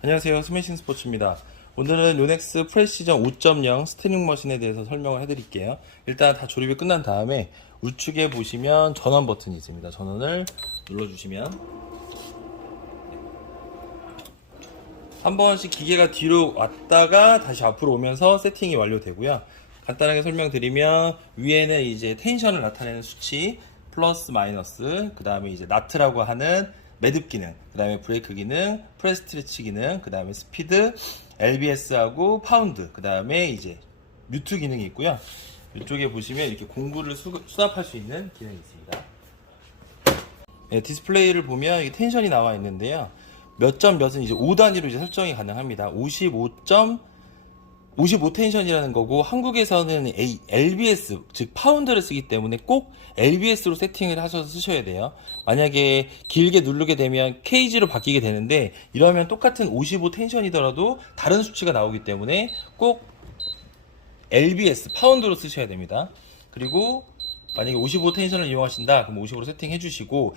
안녕하세요. 스매싱 스포츠입니다. 오늘은 요넥스 프레시전 5.0 스트링 머신에 대해서 설명을 해드릴게요. 일단 다 조립이 끝난 다음에 우측에 보시면 전원 버튼이 있습니다. 전원을 눌러주시면 한 번씩 기계가 뒤로 왔다가 다시 앞으로 오면서 세팅이 완료되고요. 간단하게 설명드리면 위에는 이제 텐션을 나타내는 수치 플러스 마이너스 그 다음에 이제 나트라고 하는 매듭 기능 그 다음에 브레이크 기능 프레스 스트레치 기능 그 다음에 스피드 LBS하고 파운드 그 다음에 이제 뮤트 기능이 있고요. 이쪽에 보시면 이렇게 공구를 수, 수납할 수 있는 기능이 있습니다. 네, 디스플레이를 보면 텐션이 나와 있는데요. 몇 점 몇은 이제 5단위로 이제 설정이 가능합니다. 55점 55 텐션이라는 거고 한국에서는 A- LBS 즉 파운드를 쓰기 때문에 꼭 LBS로 세팅을 하셔서 쓰셔야 돼요. 만약에 길게 누르게 되면 케이지로 바뀌게 되는데 이러면 똑같은 55 텐션이더라도 다른 수치가 나오기 때문에 꼭 LBS 파운드로 쓰셔야 됩니다. 그리고 만약에 55 텐션을 이용하신다 그럼 55로 세팅해 주시고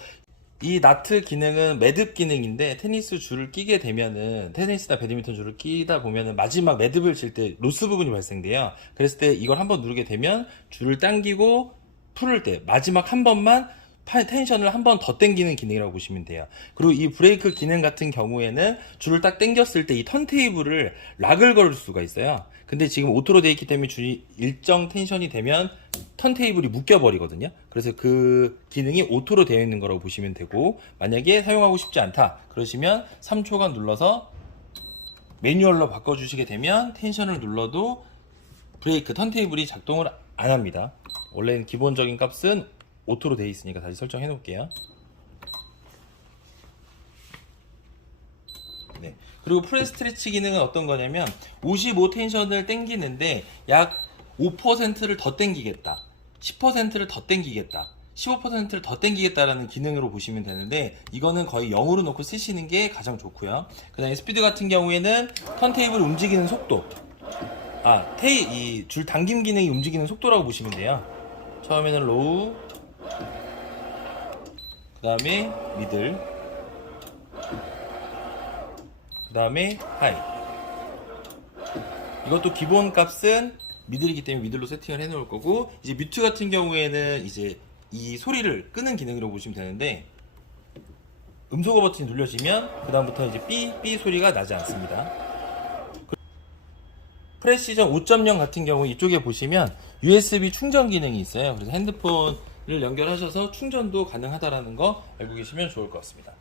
이 나트 기능은 매듭 기능인데 테니스 줄을 끼게 되면은 테니스나 배드민턴 줄을 끼다 보면은 마지막 매듭을 칠때 로스 부분이 발생돼요. 그랬을 때 이걸 한번 누르게 되면 줄을 당기고 풀을 때 마지막 한 번만 파- 텐션을 한 번 더 당기는 기능이라고 보시면 돼요. 그리고 이 브레이크 기능 같은 경우에는 줄을 딱 당겼을 때 이 턴테이블을 락을 걸을 수가 있어요. 근데 지금 오토로 되어 있기 때문에 줄이 일정 텐션이 되면 턴테이블이 묶여버리거든요. 그래서 그 기능이 오토로 되어 있는 거라고 보시면 되고 만약에 사용하고 싶지 않다 그러시면 3초간 눌러서 매뉴얼로 바꿔주시게 되면 텐션을 눌러도 브레이크 턴테이블이 작동을 안 합니다. 원래는 기본적인 값은 오토로 되어 있으니까 다시 설정해 놓을게요. 네. 그리고 프레 스트레치 기능은 어떤 거냐면 55 텐션을 땡기는데 약 5%를 더 땡기겠다. 10%를 더 땡기겠다. 15%를 더 땡기겠다라는 기능으로 보시면 되는데 이거는 거의 0으로 놓고 쓰시는 게 가장 좋고요. 그 다음에 스피드 같은 경우에는 턴테이블 움직이는 속도. 아, 테이 이 줄 당김 기능이 움직이는 속도라고 보시면 돼요. 처음에는 로우 그 다음에 미들 그 다음에 하이 이것도 기본 값은 미들이기 때문에 미들로 세팅을 해 놓을 거고 이제 뮤트 같은 경우에는 이제 이 소리를 끄는 기능이라고 보시면 되는데 음소거 버튼이 눌려지면 그 다음부터 이제 삐, 삐 소리가 나지 않습니다. 프레시전 5.0 같은 경우 이쪽에 보시면 USB 충전 기능이 있어요. 그래서 핸드폰을 연결하셔서 충전도 가능하다라는 거 알고 계시면 좋을 것 같습니다